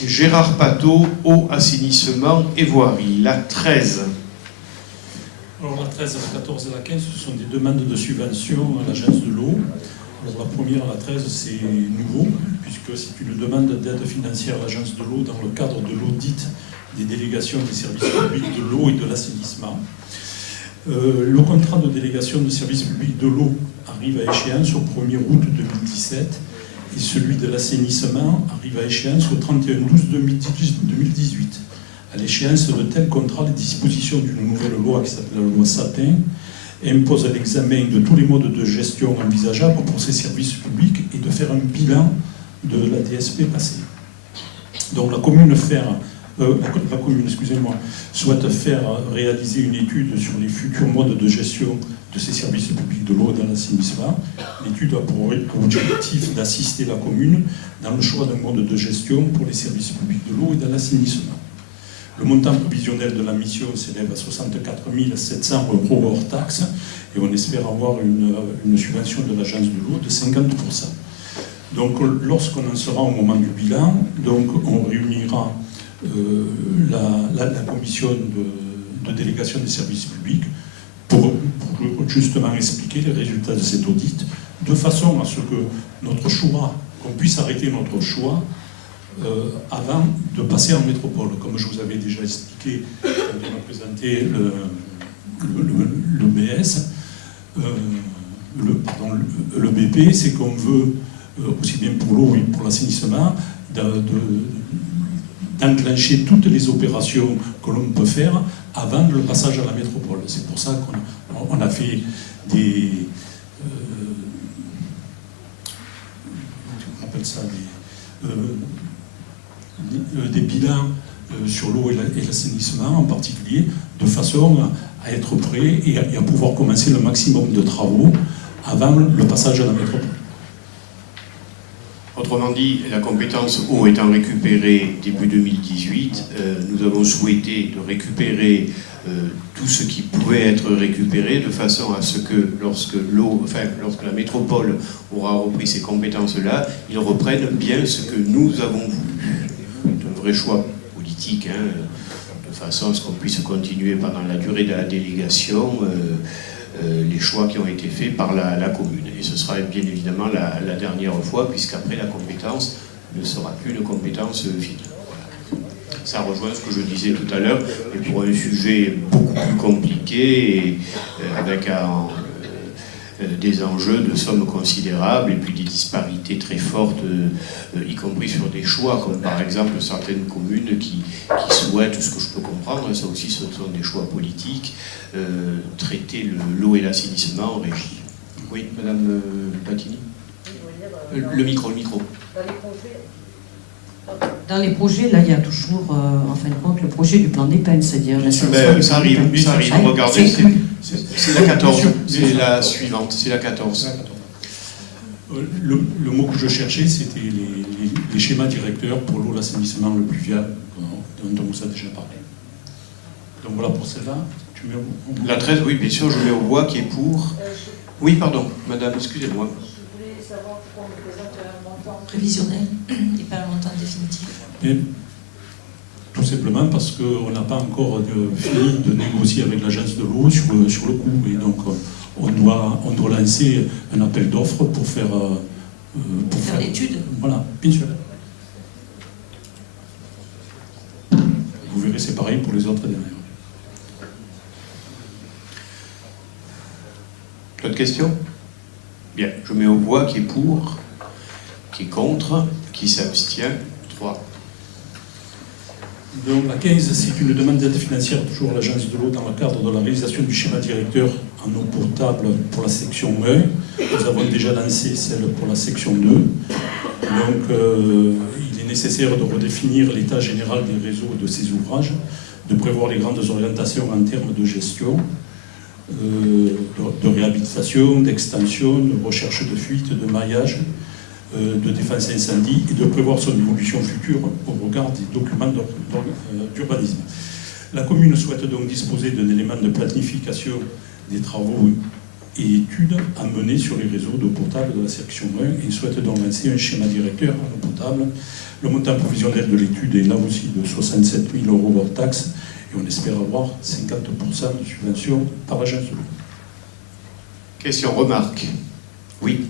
Gérard Pateau, eau, assainissement et voirie. La 13. Alors la 13, la 14 et la 15, ce sont des demandes de subvention à l'agence de l'eau. Alors la première, la 13, c'est nouveau, puisque c'est une demande d'aide financière à l'agence de l'eau dans le cadre de l'audit des délégations des services publics de l'eau et de l'assainissement. Le contrat de délégation de services publics de l'eau arrive à échéance au 1er août 2017 et celui de l'assainissement arrive à échéance au 31/12/2018. À l'échéance de tels contrats, les dispositions d'une nouvelle loi qui s'appelle la loi Sapin imposent l'examen de tous les modes de gestion envisageables pour ces services publics et de faire un bilan de la DSP passée. Donc la commune souhaite faire réaliser une étude sur les futurs modes de gestion de ces services publics de l'eau et de l'assainissement. L'étude a pour objectif d'assister la commune dans le choix d'un mode de gestion pour les services publics de l'eau et de l'assainissement. Le montant prévisionnel de la mission s'élève à 64 700 € hors taxe et on espère avoir une subvention de l'agence de l'eau de 50%. Donc lorsqu'on en sera au moment du bilan, donc, on réunira la commission de délégation des services publics pour justement expliquer les résultats de cet audit, de façon à ce que notre choix, qu'on puisse arrêter notre choix avant de passer en métropole. Comme je vous avais déjà expliqué quand on a présenté le BS, le BP, c'est qu'on veut, aussi bien pour l'eau et pour l'assainissement, d'enclencher toutes les opérations que l'on peut faire avant le passage à la métropole. C'est pour ça qu'on a fait des bilans sur l'eau et l'assainissement en particulier, de façon à être prêt et à pouvoir commencer le maximum de travaux avant le passage à la métropole. Autrement dit, la compétence eau étant récupérée début 2018, nous avons souhaité de récupérer tout ce qui pouvait être récupéré de façon à ce que lorsque la métropole aura repris ces compétences-là, ils reprennent bien ce que nous avons voulu. Un vrai choix politique, de façon à ce qu'on puisse continuer pendant la durée de la délégation les choix qui ont été faits par la commune. Et ce sera bien évidemment la dernière fois, puisqu'après la compétence ne sera plus une compétence vide. Voilà. Ça rejoint ce que je disais tout à l'heure, et pour un sujet beaucoup plus compliqué, et avec des enjeux de sommes considérables, et puis des disparités très fortes, y compris sur des choix, comme par exemple certaines communes qui souhaitent, ce que je peux comprendre, ça aussi ce sont des choix politiques, traiter l'eau et l'assainissement en régie. Oui, Madame Patini. Le micro. Dans les projets, là, il y a toujours, en fin de compte, le projet du plan d'Épen, c'est-à-dire la ça arrive, regardez, c'est la 14, c'est la suivante, c'est la 14. Le mot que je cherchais, c'était les schémas directeurs pour l'eau, l'assainissement, le pluvial, dont on vous a déjà parlé. Donc voilà pour celle-là. La 13, oui, bien sûr, je mets aux voix qui est pour. Oui, pardon, madame, excusez-moi. Je voulais savoir pourquoi on présente un montant prévisionnel et pas un montant définitif. Et tout simplement parce qu'on n'a pas encore fini de négocier avec l'agence de l'eau sur le coût. Et donc, on doit lancer un appel d'offres pour faire l'étude. Voilà, bien sûr. Vous verrez, c'est pareil pour les autres derrière. D'autres questions? Bien, je mets aux voix qui est pour, qui est contre, qui s'abstient. 3. Donc la 15, c'est une demande d'aide financière toujours à l'agence de l'eau dans le cadre de la réalisation du schéma directeur en eau potable pour la section 1. Nous avons déjà lancé celle pour la section 2. Donc il est nécessaire de redéfinir l'état général des réseaux et de ces ouvrages, de prévoir les grandes orientations en termes de gestion, de réhabilitation, d'extension, de recherche de fuite, de maillage, de défense incendie et de prévoir son évolution future au regard des documents d'urbanisme. La commune souhaite donc disposer d'un élément de planification des travaux et études à mener sur les réseaux d'eau potable de la section 1 et souhaite donc lancer un schéma directeur en eau potable. Le montant provisionnel de l'étude est là aussi de 67 000 € hors taxe et on espère avoir 50% de subvention par agence de l'eau. Question, remarque. Oui.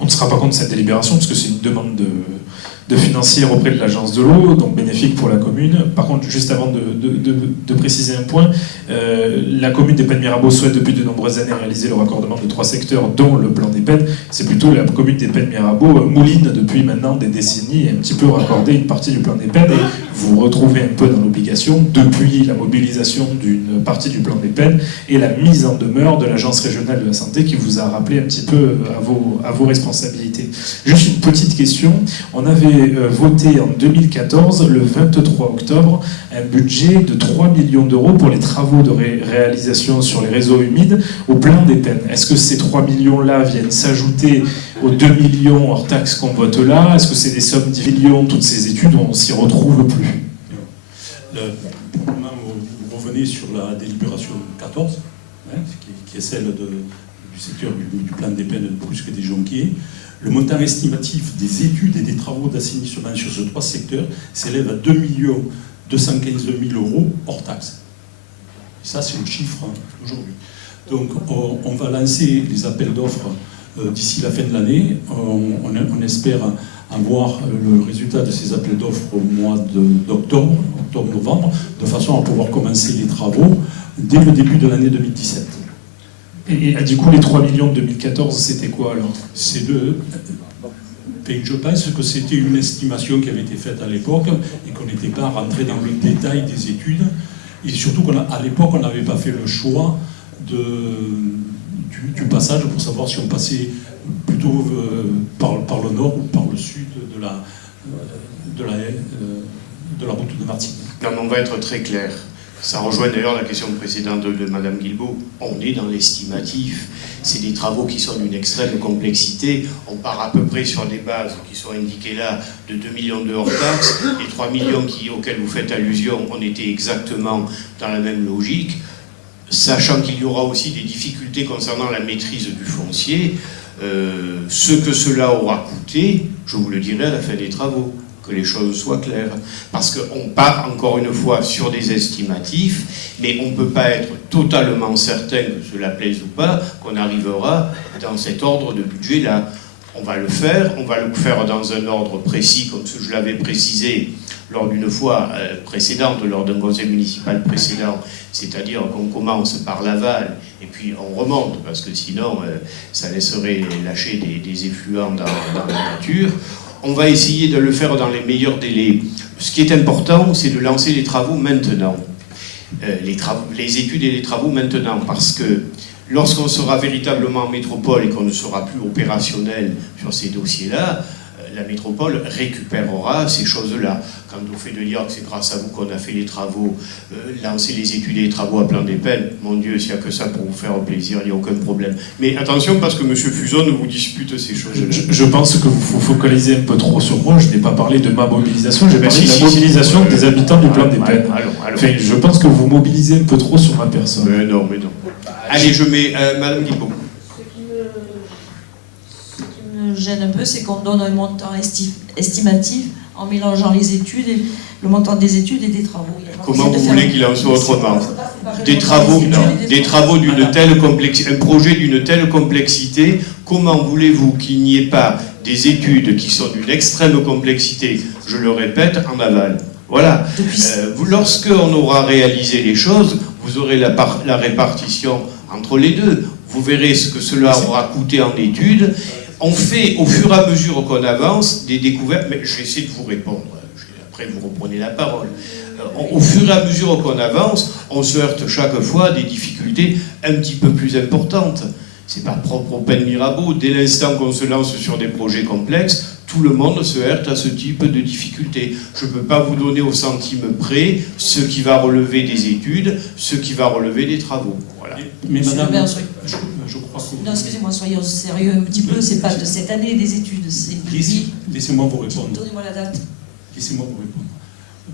On ne sera pas contre cette délibération parce que c'est une demande de financière auprès de l'agence de l'eau, donc bénéfique pour la commune. Par contre, juste avant de préciser un point, la commune des Pennes-Mirabeau souhaite depuis de nombreuses années réaliser le raccordement de 3 secteurs, dont le plan des Pennes. C'est plutôt la commune des Pennes-Mirabeau mouline depuis maintenant des décennies et un petit peu raccorder une partie du plan des Pennes. Et vous vous retrouvez un peu dans l'obligation depuis la mobilisation d'une partie du plan des Pennes et la mise en demeure de l'agence régionale de la santé qui vous a rappelé un petit peu à vos responsabilités. Juste une petite question. On avait voté en 2014, le 23 octobre, un budget de 3 millions d'euros pour les travaux de réalisation sur les réseaux humides au plan des Pennes. Est-ce que ces 3 millions-là viennent s'ajouter aux 2 millions hors taxes qu'on vote là? Est-ce que c'est des sommes 10 millions, toutes ces études, on s'y retrouve plus? Pour le moment, vous revenez sur la délibération 14, qui est celle du secteur du plan des Pennes plus que des Jonquiers. Le montant estimatif des études et des travaux d'assainissement sur ces 3 secteurs s'élève à 2 215 000 € hors taxes. Et ça, c'est le chiffre d'aujourd'hui. Donc, on va lancer les appels d'offres d'ici la fin de l'année. On espère avoir le résultat de ces appels d'offres au mois d'octobre, octobre-novembre, de façon à pouvoir commencer les travaux dès le début de l'année 2017. Et du coup, les 3 millions de 2014, c'était quoi alors? Je pense que c'était une estimation qui avait été faite à l'époque et qu'on n'était pas rentré dans le détail des études. Et surtout qu'à l'époque, on n'avait pas fait le choix du passage pour savoir si on passait plutôt par le nord ou par le sud de la route de Martigny. Non, mais on va être très clair. Ça rejoint d'ailleurs la question précédente de Mme Guilbault. On est dans l'estimatif. C'est des travaux qui sont d'une extrême complexité. On part à peu près sur des bases qui sont indiquées là de 2 millions de hors taxes. Les 3 millions auxquels vous faites allusion, on était exactement dans la même logique. Sachant qu'il y aura aussi des difficultés concernant la maîtrise du foncier, ce que cela aura coûté, je vous le dirai à la fin des travaux. Que les choses soient claires. Parce qu'on part encore une fois sur des estimatifs, mais on ne peut pas être totalement certain, que cela plaise ou pas, qu'on arrivera dans cet ordre de budget-là. On va le faire dans un ordre précis, comme je l'avais précisé lors d'une fois précédente, lors d'un conseil municipal précédent, c'est-à-dire qu'on commence par l'aval et puis on remonte, parce que sinon ça laisserait lâcher des effluents dans la nature. On va essayer de le faire dans les meilleurs délais. Ce qui est important, c'est de lancer les travaux maintenant. Les études et les travaux maintenant, parce que lorsqu'on sera véritablement en métropole et qu'on ne sera plus opérationnel sur ces dossiers-là, la métropole récupérera ces choses-là. Quant au fait de dire que c'est grâce à vous qu'on a fait les travaux, lancer les études et les travaux à Plan des Pennes, mon Dieu, s'il n'y a que ça pour vous faire plaisir, il n'y a aucun problème. Mais attention, parce que M. Fuson vous dispute ces choses-là. Je pense que vous vous focalisez un peu trop sur moi. Je n'ai pas parlé de ma mobilisation, j'ai parlé de la mobilisation des habitants du Plan des Pennes. Allons. Enfin, je pense que vous mobilisez un peu trop sur ma personne. Mais non. Allez, je mets Mme Guilbault. Ce qui me gêne un peu, c'est qu'on donne un montant estimatif en mélangeant les études, le montant des études et des travaux. Comment vous voulez qu'il en soit autrement? Des travaux d'une telle complexité, un projet d'une telle complexité, comment voulez-vous qu'il n'y ait pas des études qui sont d'une extrême complexité, je le répète, en aval? Voilà. Lorsqu'on aura réalisé les choses, vous aurez la répartition entre les deux. Vous verrez ce que cela aura coûté en études. On fait, au fur et à mesure qu'on avance, des découvertes, mais je vais essayer de vous répondre, après vous reprenez la parole. Au fur et à mesure qu'on avance, on se heurte chaque fois à des difficultés un petit peu plus importantes. C'est pas propre au Pennes-Mirabeau. Dès l'instant qu'on se lance sur des projets complexes, tout le monde se heurte à ce type de difficultés. Je ne peux pas vous donner au centime près ce qui va relever des études, ce qui va relever des travaux. Voilà. Mais madame, je crois que... Non, excusez-moi, soyons sérieux un petit peu, c'est pas de cette année des études, c'est... Laissez-moi vous répondre. Donnez-moi la date. Laissez-moi vous répondre.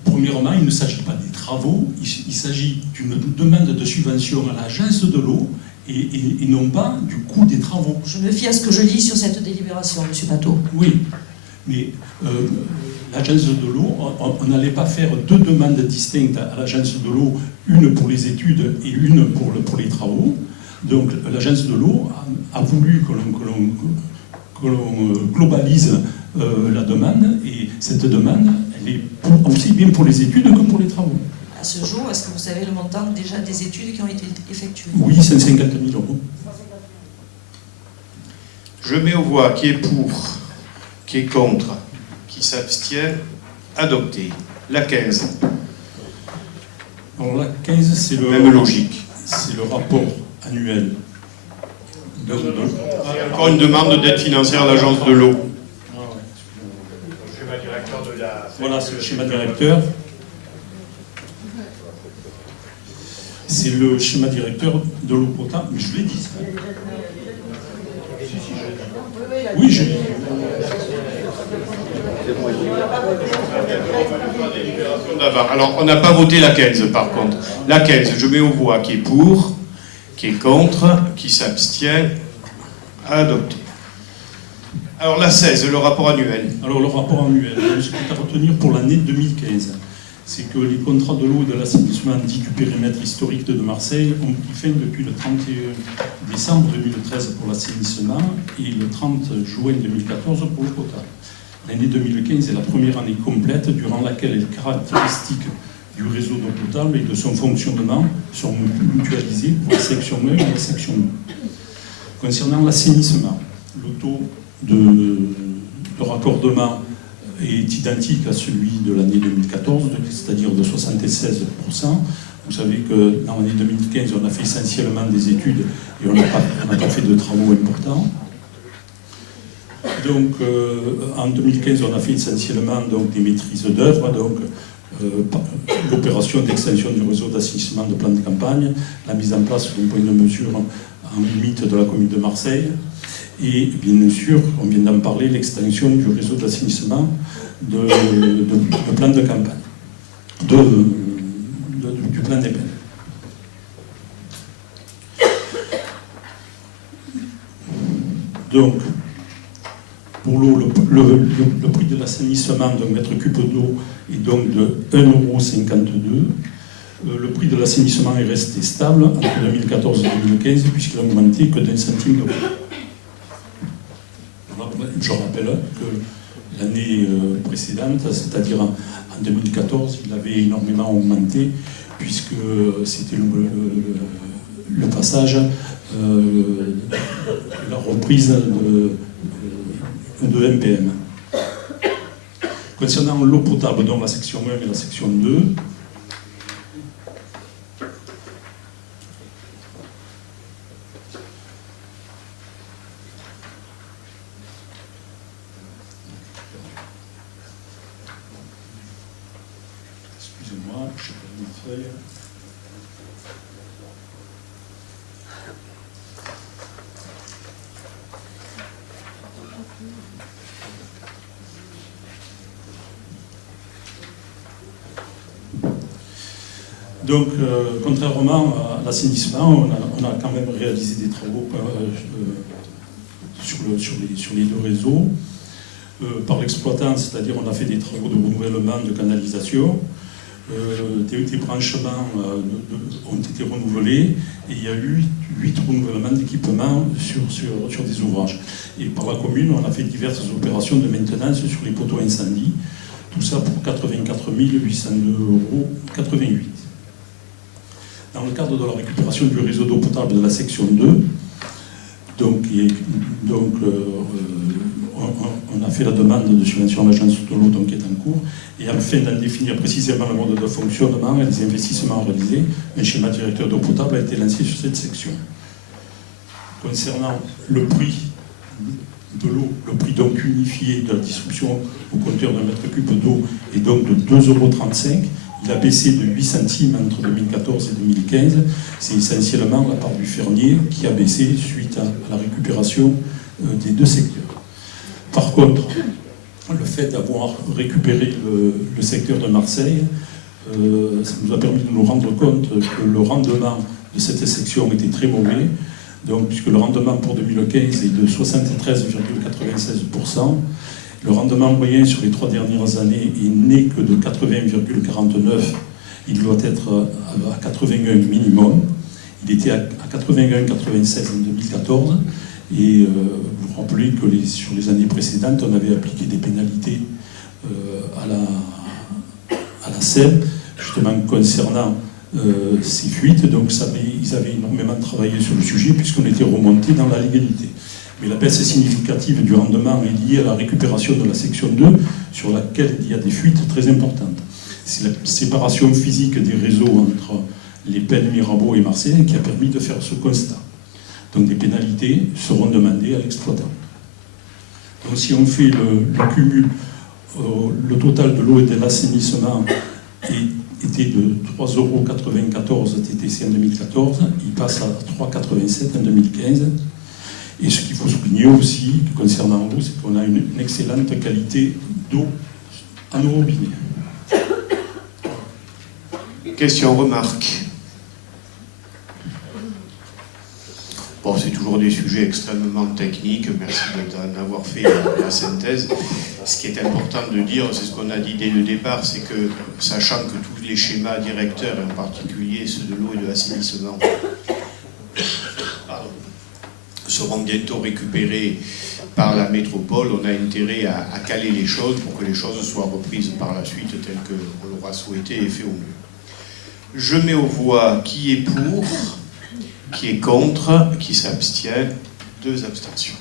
Premièrement, il ne s'agit pas des travaux, il s'agit d'une demande de subvention à l'agence de l'eau et non pas du coût des travaux. Je me fie à ce que je lis sur cette délibération, M. Pateau. Oui, mais l'agence de l'eau, on n'allait pas faire deux demandes distinctes à l'agence de l'eau, une pour les études et une pour les travaux. Donc l'agence de l'eau a voulu que l'on globalise la demande, et cette demande, elle est aussi bien pour les études que pour les travaux. À ce jour, est-ce que vous savez le montant déjà des études qui ont été effectuées? Oui, 150 000 euros. Je mets aux voix qui est pour, qui est contre, qui s'abstient, adopté. La 15, Alors la 15, c'est même logique. c'est le rapport annuel. Encore une demande d'aide financière à l'agence de l'eau. Voilà, c'est le schéma directeur. C'est le schéma directeur de l'eau potable, mais je l'ai dit. Ça. Oui, je l'ai dit. Alors, on n'a pas voté la 15 par contre. La 15, je mets aux voix qui est pour, qui est contre, qui s'abstient, adopté. Alors la 16, le rapport annuel. Alors le rapport annuel, ce qu'il est à retenir pour l'année 2015, c'est que les contrats de l'eau et de l'assainissement dits du périmètre historique de Marseille ont pris fin depuis le 31 décembre 2013 pour l'assainissement et le 30 juin 2014 pour l'eau potable. L'année 2015 est la première année complète durant laquelle les caractéristiques du réseau d'eau potable et de son fonctionnement sont mutualisées pour la section 1 et la section 2. Concernant l'assainissement, le taux de raccordement est identique à celui de l'année 2014, c'est-à-dire de 76%. Vous savez que dans l'année 2015, on a fait essentiellement des études et on n'a pas fait de travaux importants. Donc, en 2015, on a fait essentiellement donc, des maîtrises d'œuvre, donc l'opération d'extension du réseau d'assainissement de plan de campagne, la mise en place d'un point de mesure en limite de la commune de Marseille, et bien sûr, on vient d'en parler, l'extension du réseau d'assainissement de plan de campagne, du plan des peines. Donc, pour l'eau, le prix de l'assainissement d'un mètre cube d'eau est donc de 1,52 €. Le prix de l'assainissement est resté stable entre 2014 et 2015 puisqu'il a augmenté que d'1 centime d'euro. Je rappelle que l'année précédente, c'est-à-dire en 2014, il avait énormément augmenté puisque c'était le passage, la reprise de MPM. Concernant l'eau potable, donc la section 1 et la section 2, excusez-moi, je n'ai pas une feuille. Donc, contrairement à l'assainissement, on a quand même réalisé des travaux sur les deux réseaux. Par l'exploitant, c'est-à-dire on a fait des travaux de renouvellement de canalisation, des branchements ont été renouvelés, et il y a eu 8 renouvellements d'équipements sur des ouvrages. Et par la commune, on a fait diverses opérations de maintenance sur les poteaux incendies, tout ça pour 84 802,88 €. Dans le cadre de la récupération du réseau d'eau potable de la section 2, on a fait la demande de subvention à l'agence de l'eau qui est en cours, et afin d'en définir précisément le mode de fonctionnement et les investissements réalisés, un schéma directeur d'eau potable a été lancé sur cette section. Concernant le prix de l'eau, le prix donc unifié de la distribution au compteur d'un mètre cube d'eau est donc de 2,35 €. Il a baissé de 8 centimes entre 2014 et 2015. C'est essentiellement la part du fernier qui a baissé suite à la récupération des deux secteurs. Par contre, le fait d'avoir récupéré le secteur de Marseille, ça nous a permis de nous rendre compte que le rendement de cette section était très mauvais. Donc, puisque le rendement pour 2015 est de 73,96%, le rendement moyen sur les 3 dernières années n'est que de 80,49%. Il doit être à 81 minimum. Il était à 81,96 en 2014. Et vous vous rappelez que sur les années précédentes, on avait appliqué des pénalités à la SEM, justement concernant ces fuites. Donc ils avaient énormément travaillé sur le sujet puisqu'on était remonté dans la légalité. Mais la baisse significative du rendement est liée à la récupération de la section 2 sur laquelle il y a des fuites très importantes. C'est la séparation physique des réseaux entre les Pennes, Mirabeau et Marseille qui a permis de faire ce constat. Donc des pénalités seront demandées à l'exploitant. Donc si on fait le cumul, le total de l'eau et de l'assainissement était de 3,94 € TTC en 2014, il passe à 3,87 € en 2015. Et ce qu'il faut souligner aussi, concernant l'eau, c'est qu'on a une excellente qualité d'eau à nos robinets. Question, remarque. Bon, c'est toujours des sujets extrêmement techniques. Merci d'en avoir fait la synthèse. Ce qui est important de dire, c'est ce qu'on a dit dès le départ, c'est que, sachant que tous les schémas directeurs, en particulier ceux de l'eau et de l'assainissement, seront bientôt récupérés par la métropole, on a intérêt à caler les choses pour que les choses soient reprises par la suite telles qu'on l'aura souhaité et fait au mieux. Je mets aux voix qui est pour, qui est contre, qui s'abstient, 2 abstentions.